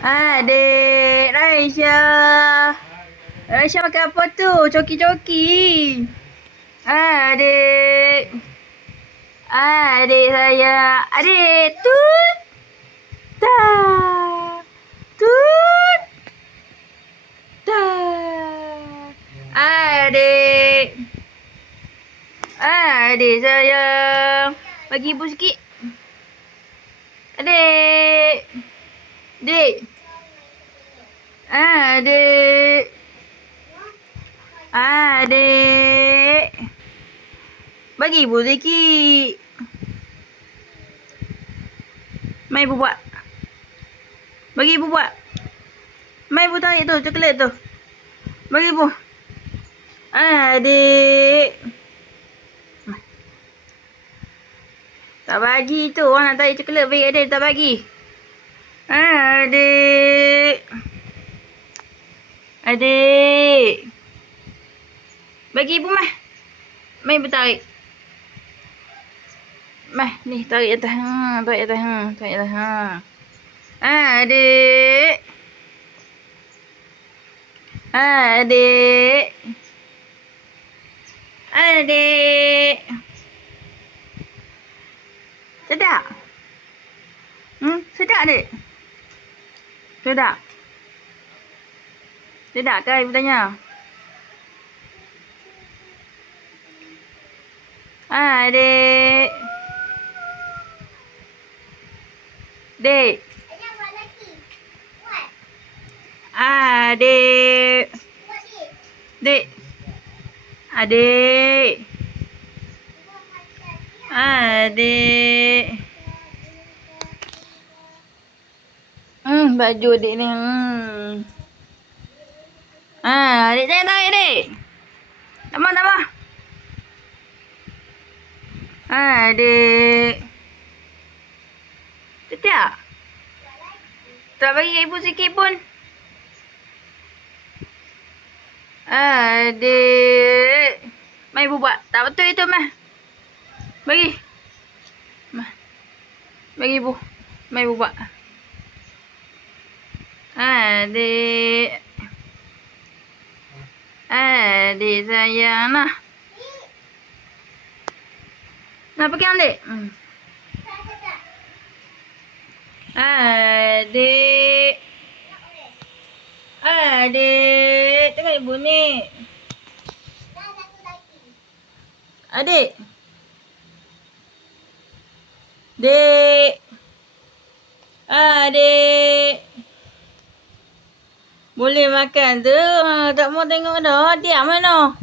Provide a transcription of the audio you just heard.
Adik, Raisya. Raisya makan apa tu? Coki-coki. Adik. Adik saya. Adik. Tut. Ta. Tut. Ta. Adik. Adik saya. Bagi ibu sikit. Adik. Adik. Adik. Adik. Bagi ibu sikit. Mai ibu buat. Bagi ibu buat. Mai ibu tarik tu, coklat tu. Bagi ibu. Adik. Tak bagi tu. Orang nak tarik coklat bagi adik, tak bagi. Adik. Adik. Bagi ibu mah. Mai ibu tarik. Mah, ni tarik atas. Tarik atas. Tarik atas. Adik. Adik. Adik. Sedap? Sedap adik? Sedap? Sedap ke ibu tanya? Adik. Dek. Adik. Dek. Adik. Adik. Baju adik ni. Adik jangan tarik adik. Tambah. Adik. Sedap? Tak bagi ibu sikit pun. Adik. Mai ibu buat. Tak betul itu mah. Bagi. Mah. Bagi ibu. Mai ibu buat. Adik. Adik sayang nah. Nak pegang adik? Adik. Adik. Tengok ibu ni. Adik. Dek. Adik. Boleh makan tu. Tak mau tengok dah. Diam mana?